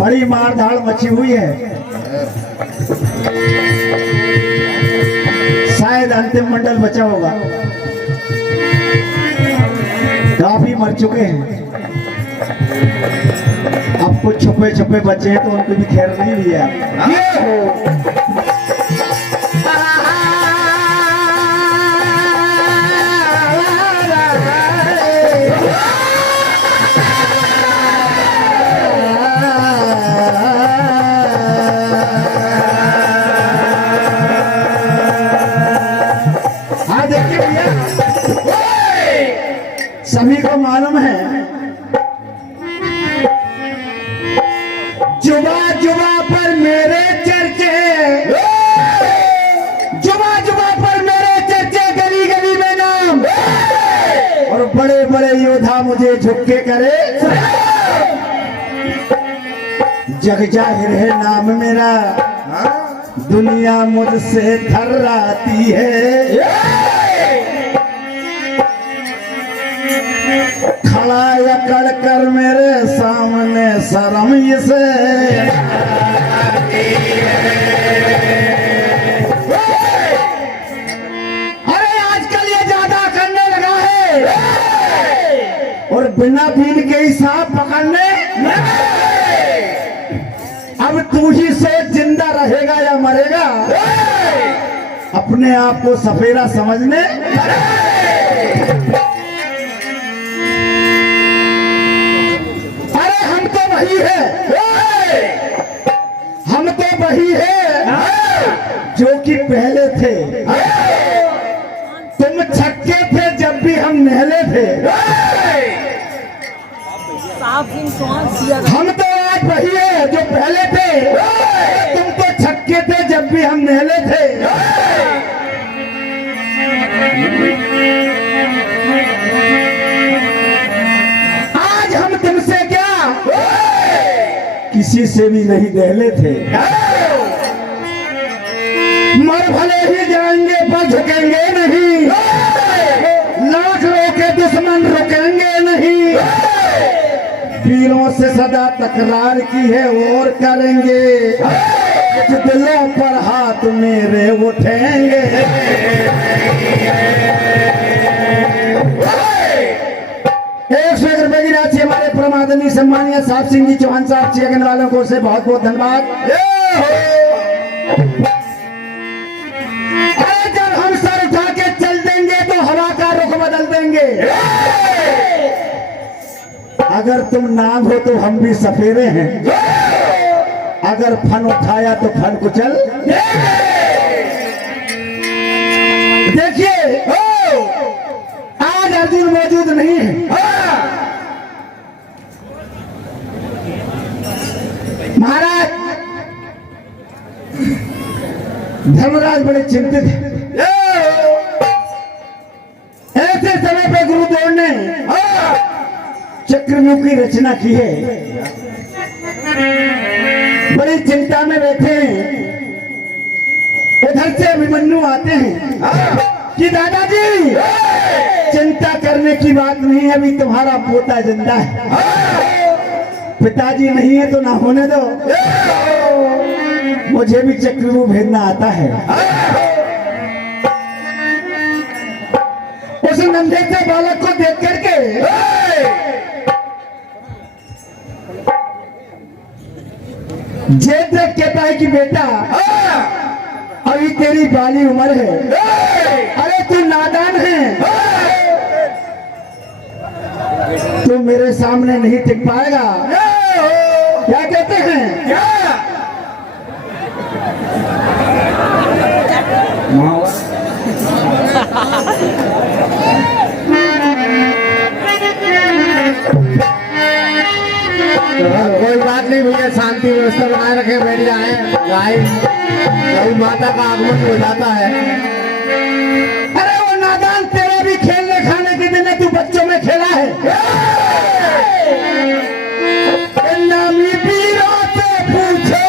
बड़ी मार धाड़ मची हुई है। शायद अंतिम मंडल बचा होगा। काफी मर चुके हैं। अब कुछ छुपे छुपे बचे हैं तो उनको भी खैर नहीं हुई है। सभी को मालूम है जुबा जुबा पर मेरे चर्चे, जुबा जुबा पर मेरे चर्चे, गली गली में नाम, और बड़े बड़े योद्धा मुझे झुक के करे। जग जाहिर है नाम मेरा, दुनिया मुझसे थर्राती है। खड़ा अकड़ कर मेरे सामने शर्म इसे, अरे आजकल ये ज्यादा करने लगा है, और बिना बीन के ही सांप पकड़ने। अब तू ही सोच जिंदा रहेगा या मरेगा, अपने आप को सफेरा समझने। वही है, हम तो वही है जो कि पहले थे। तुम छक्के थे जब भी हम नहले थे। हम तो आज वही है जो पहले थे। तुम तो छक्के थे जब भी हम नहले थे। आज हम तुमसे क्या किसी से भी नहीं दहले थे। मर भले ही जाएंगे पर झुकेंगे नहीं, लाख रोके दुश्मन रुकेंगे नहीं। वीरों से सदा तकरार की है और करेंगे, दिलों पर हाथ मेरे उठेंगे। 101 रुपए की राशि हमारे परमादनी सम्मानीय साहब सिंह जी चौहान साहब चिकन वालों को से बहुत बहुत धन्यवाद। अरे जब हम सर उठा के चल देंगे तो हवा का रुख बदल देंगे। अगर तुम नाग हो तो हम भी सफेरे हैं। अगर फन उठाया तो फन कुचल। देखिए आज अर्जुन मौजूद नहीं है। महाराज धर्मराज बड़े चिंतित हैं। ऐसे समय पे गुरुदेव ने चक्रव्यूह की रचना की है। बड़ी चिंता में बैठे हैं। उधर से अभिमन्यु आते हैं कि दादाजी चिंता करने की बात नहीं है, अभी तुम्हारा पोता जिंदा है। पिताजी नहीं है तो ना होने दो, मुझे भी चक्रव्यूह भेजना आता है। उस नंढे से बालक को देख करके जयद्रथ कहता है कि बेटा अभी तेरी बाली उम्र है, अरे तू नादान मेरे सामने नहीं टिक पाएगा। क्या कहते हैं? क्या कोई बात नहीं भैया, शांति व्यवस्था बनाए रखे, बैठ जाए। गाय माता का आगमन हो जाता है। अरे वो नादान, तेरे भी खेलने खाने के दिन तू बच्चों में खेला है। नामी वीरों से पूछो,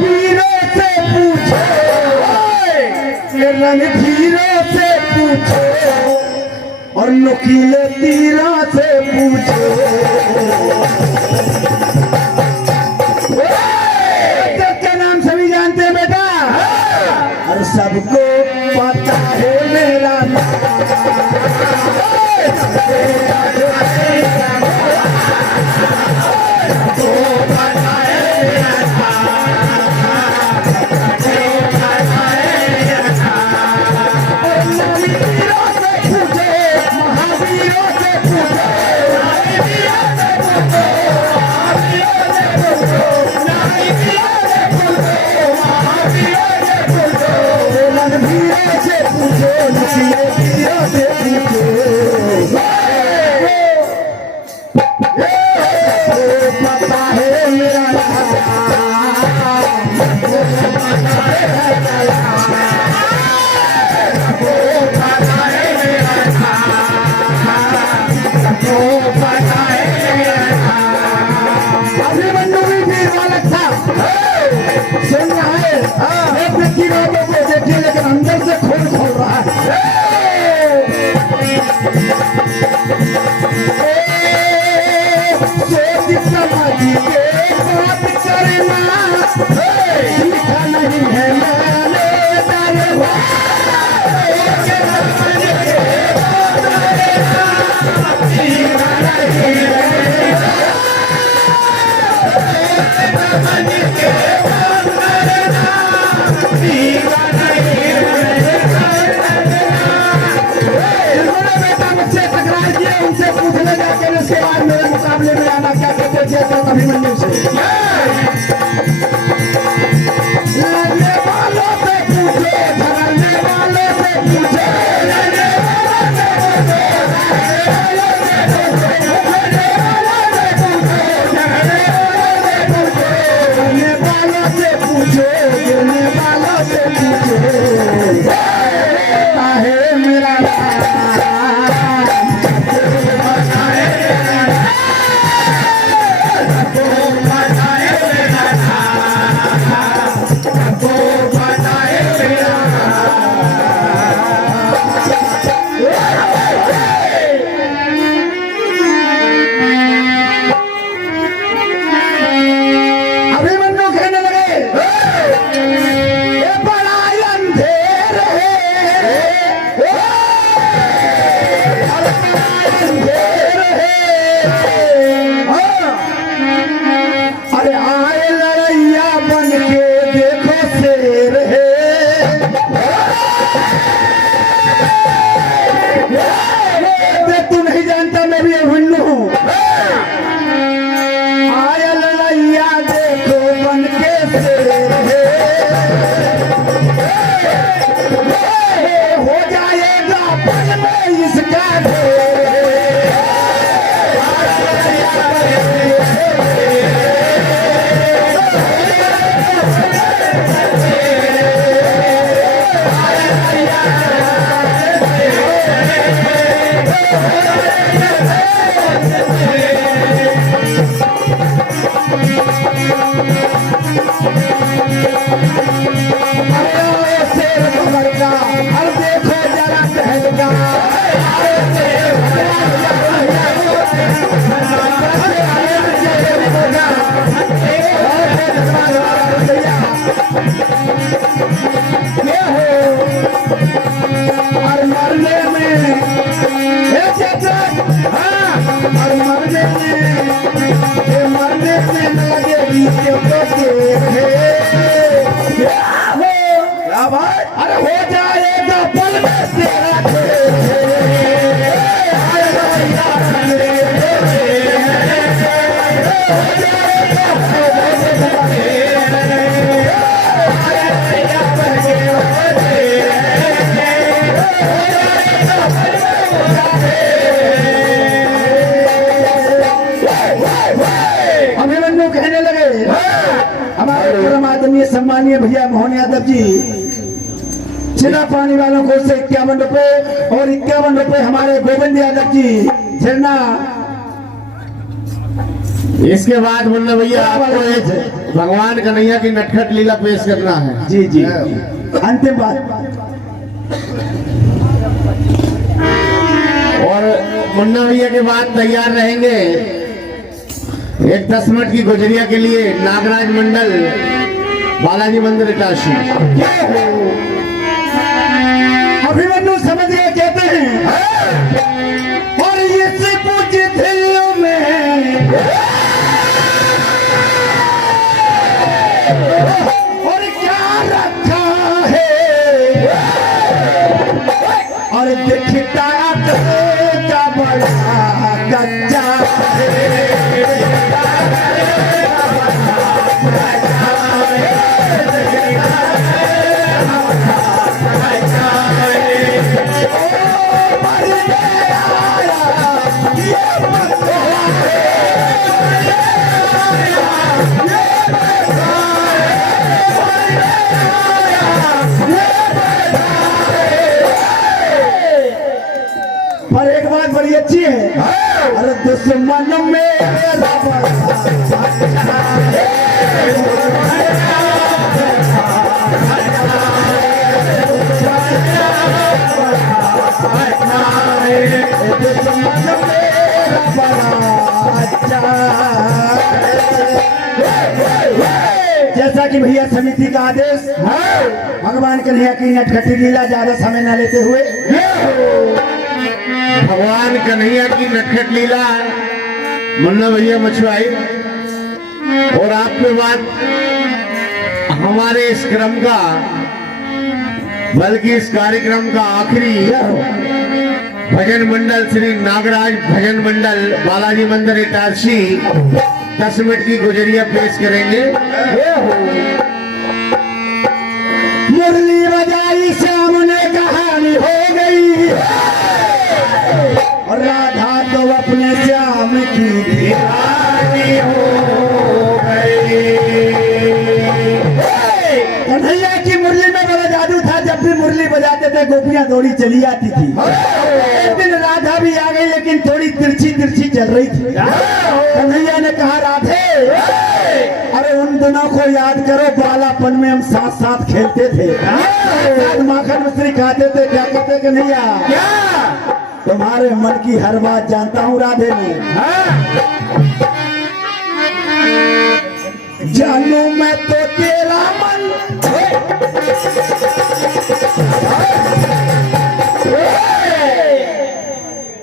वीरों से पूछो, रणधीरों से पूछो और नुकीले तीरों से पूछो। का नाम सभी जानते हैं बेटा, और सबको पता है मेरा लेकिन अंदर से खोल खोल रहा है। सोच समझ के बात करना, लिखा नहीं है मैंने उनसे पूछने जाकर इसके बाद मेरे मुकाबले में आना। क्या कहते थे अभिमन्यु से? लड़ने वालों से पूछो, झगड़ने वालों से पूछो, लड़ने वालों से पूछो, झगड़ने वालों से पूछो, गिरने वालों से पूछो। है मेरा बात, अरे हो जाएगा पल में तेरा खेल। हाय मैया खंडे हो जाएगा पल में तेरा खेल। हाय मैया बहके हो जाएगा पल में तेरा खेल। अभिमन्यु कहने लगे, हमारे परम आदरणीय सम्मानीय भैया मोहन यादव जी, छिना पानी वालों को से 51 रुपए और 51 रुपए हमारे गोविंद यादव जी झरना। इसके बाद मुन्ना भैया आपको एक भगवान कन्हैया की नटखट लीला पेश करना है। जी जी अंतिम बात। और मुन्ना भैया के बाद तैयार रहेंगे एक 10 मिनट की गुजरिया के लिए नागराज मंडल बालाजी मंदिर इटारसी। अभिमन्यु समझ गए कहते हैं, और ये से पूछ दिल में और क्या रखा है, और दिखता का बड़ा कच्चा है। पर एक बात बड़ी अच्छी है, अरे दुश्मन मेरा जैसा कि भैया समिति का आदेश, भगवान कन्हैया की नटखटी लीला ज्यादा समय न लेते हुए भगवान कन्हैया की नटखट लीला मुन्ना भैया मछुआई। और आपके बाद हमारे इस क्रम का, बल्कि इस कार्यक्रम का आखिरी भजन मंडल श्री नागराज भजन मंडल बालाजी मंदिर इटारसी 10 मिनट की गुजरिया पेश करेंगे। मुरली बजाई श्याम ने कहानी हो गई, और राधा तो अपने श्याम की दीवानी हो गई। कन्हैया की मुरली में बड़ा जादू था, जब भी मुरली बजाते थे गोपियां दौड़ी चली आती थी। एक दिन राधा भी आ गई, लेकिन थोड़ी तिरछी तिरछी चल रही थी। कन्हैया ने कहा, राधे अरे उन दिनों को याद करो, बालापन में हम साथ साथ खेलते थे, साथ माखन मिश्री खाते थे। क्या कहते कन्हैया? तुम्हारे मन की हर बात जानता हूँ राधे में। जानू मैं तो तेरा मन,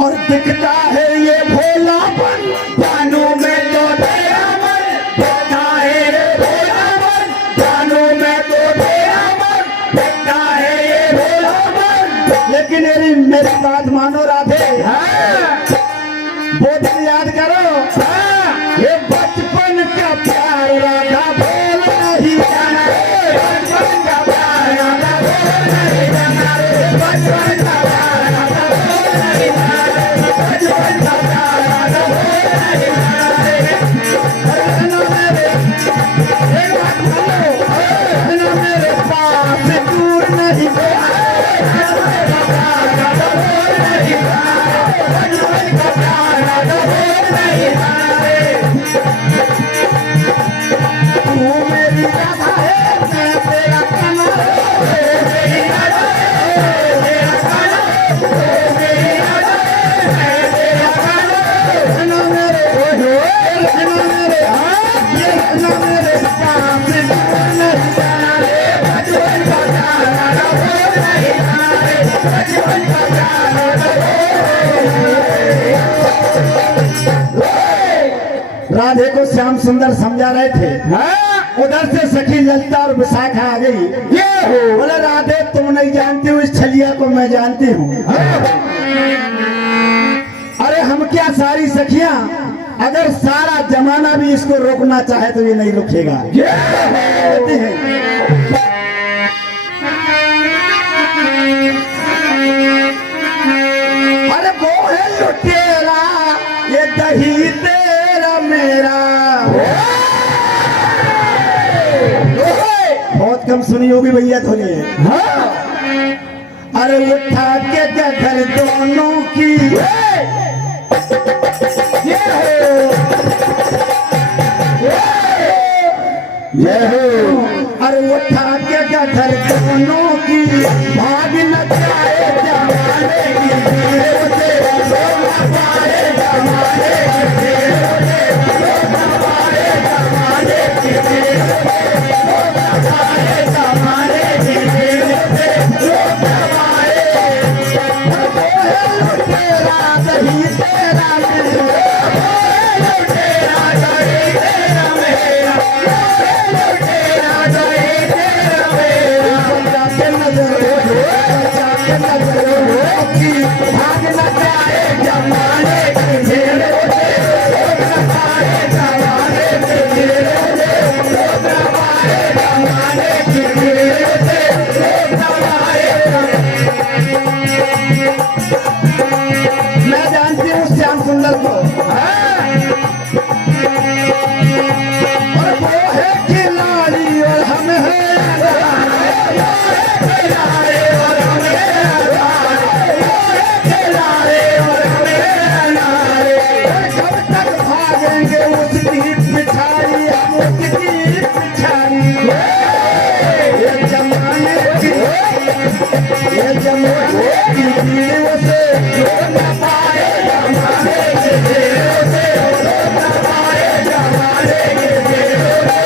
और दिखता है ये भोलापन। जानू मैं तो तेरा मन, दिखता है ये भोलापन। जानू मैं तो तेरा मन, दिखता है ये भोलापन। लेकिन मेरी बात मानो राधे, वो दिन याद करो, ये बचपन का प्यार राधा बोल नहीं जाना। बचपन का प्यार राधा बोल नहीं जाना। बचपन का प्यार राधा बोल नहीं जाना। बचपन का प्यार राधा बोल नहीं जाना। मेरे पास दूर नहीं गया, राधे को श्याम सुंदर समझा रहे थे, उधर से सखी ललिता और विशाखा आ गई। ये हो बोले राधे तुम नहीं जानती हो, इस छलिया को मैं जानती हूँ। अरे हम क्या सारी सखियां, अगर सारा जमाना भी इसको रोकना चाहे तो ये नहीं रुकेगा। कहते हैं अरे वो है लुटेरा, ये दही तेरा मेरा। बहुत कम सुनी होगी भैया धोनी। अरे उठा के घर दोनों की अरे उठा के घर दोनों की भाग न जाए जमाने की भीड़ से, न पाए जमाने की भीड़ से, न पाए जमाने की भीड़ से, न पाए जमाने की भीड़ से, न पाए। वो है लुटेरा दही तेरा मेरा, वो है लुटेरा दही तेरा मेरा, वो है लुटेरा दही तेरा मेरा। बचा के नजर बचा के नजर की भाग न जाए जमाने की भीड़ से, न पाए जमाने की भीड़ से, न पाए जमाने की भीड़ से, न पाए। मैं जानती हूँ श्याम सुंदर को, और वो है खिलाड़ी और हम है खिलाड़ी और हम खिलाड़ी और हम कब तक भागेंगे उसकी पिछाड़ी, हम उसकी पिछाड़ी। ये जमाने की भीड़ से न पाए जमाने की भीड़ से, न पाए जमाने की भीड़ से,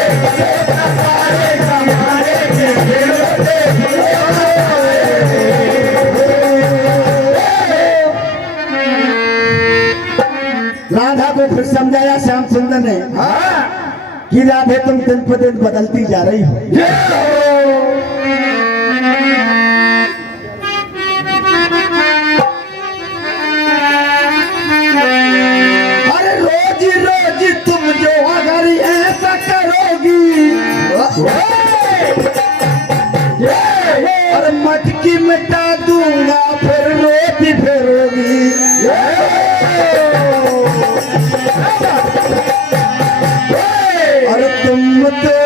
न पाए जमाने की भीड़ से। राधा को फिर समझाया श्याम सुंदर ने कि राधे तुम दिन पर दिन बदलती जा रही हो। अरे रोज रोज तुम जो अगर ऐसा करोगी, और मटकी मिटा दूंगा फिर रोटी फेरोगी। और तुम तो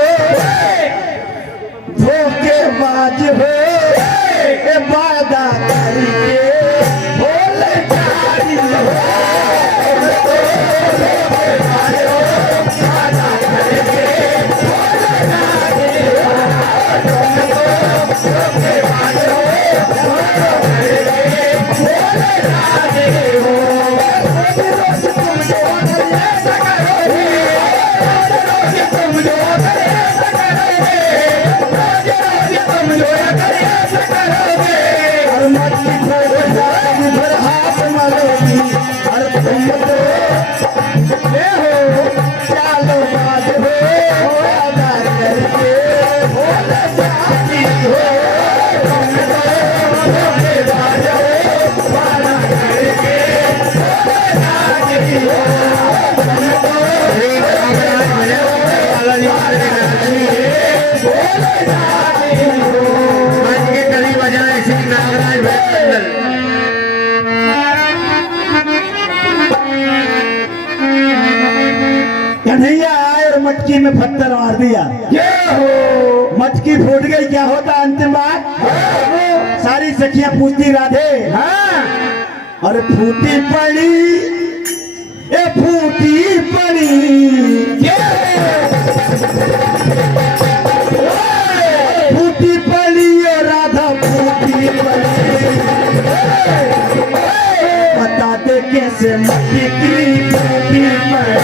धोखेबाज हो, वादा करके भोले जारी हो। मंच के करीब आ जाए श्री नागराज भजन कन्हैया आए और मटकी में पत्थर मार दिया। मटकी फूट गई। क्या होता अंतिम बात? सारी सखियां पूछती राधे, और फूटी पड़ी, ए फूटी पड़ी, फूटी पड़ी और राधा फूटी पड़ी। बता दे कैसे मटकी फूटी पड़ी।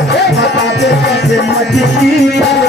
बता दे कैसे मची